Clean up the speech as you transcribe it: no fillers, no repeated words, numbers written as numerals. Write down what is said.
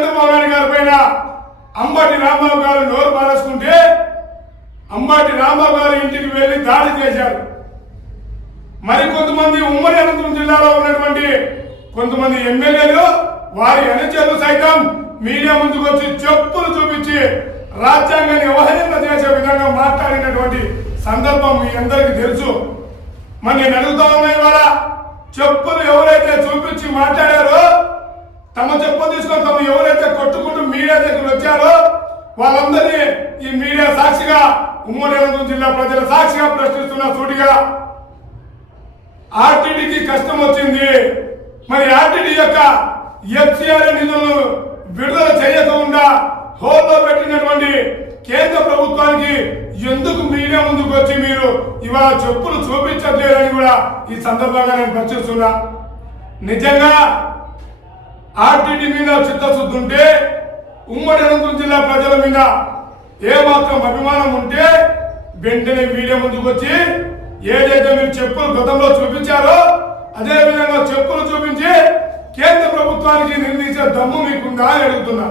చంద్రబాబు నాయుడు గారి పైన అంబటి రాంబాబు గారు నోరు పారేసుకుంటే అంబటి రాంబాబు గారి ఇంటికి వెళ్లి దాడి చేశారు. మరి కొంతమంది ఉమ్మడి అనంతపురం జిల్లాలో ఉన్నటువంటి కొంతమంది ఎమ్మెల్యేలు వారి అనుచరులు సైతం మీడియా ముందుకు వచ్చి చెప్పులు చూపించి రాజ్యాంగాన్ని అవహేళన చేసే విధంగా మాట్లాడినటువంటి సందర్భం మీ అందరికీ తెలుసు. మరి నేను అడుగుతా ఉన్నా, ఇవాళ చెప్పులు ఎవరైతే చూపించి మాట్లాడారో, తమ చెప్పులు తీసుకొని తమ ఎవరైతే కొట్టుకుంటూ మీడియా దగ్గర వచ్చారో వాళ్ళందరినీ ఈ మీడియా సాక్షిగా, ఉమ్మడి అనంతపురం జిల్లా ప్రజల సాక్షిగా ప్రశ్నిస్తున్న సూటిగా, ఆర్టీడీకి కష్టం వచ్చింది. మరి ఆర్టీడీ యొక్క ఎఫ్సిఆర్ నిధులను విడుదల చేయకుండా హోల్లో పెట్టినటువంటి కేంద్ర ప్రభుత్వానికి ఎందుకు మీడియా ముందుకు వచ్చి మీరు ఇవాళ చెప్పులు చూపించట్లేదని కూడా ఈ సందర్భంగా నేను ప్రశ్నిస్తున్నా. నిజంగా ఆర్టీడీ మీద చిత్తశుద్ధి ఉంటే, ఉమ్మడి అనంతపురం జిల్లా ప్రజల మీద ఏమాత్రం అభిమానం ఉంటే వెంటనే మీడియా ముందుకు వచ్చి ఏదైతే మీరు చెప్పులు గతంలో చూపించారో అదే విధంగా చెప్పులు చూపించి కేంద్ర ప్రభుత్వానికి నిర్ణయించే దమ్ము మీకుందా అని అడుగుతున్నా.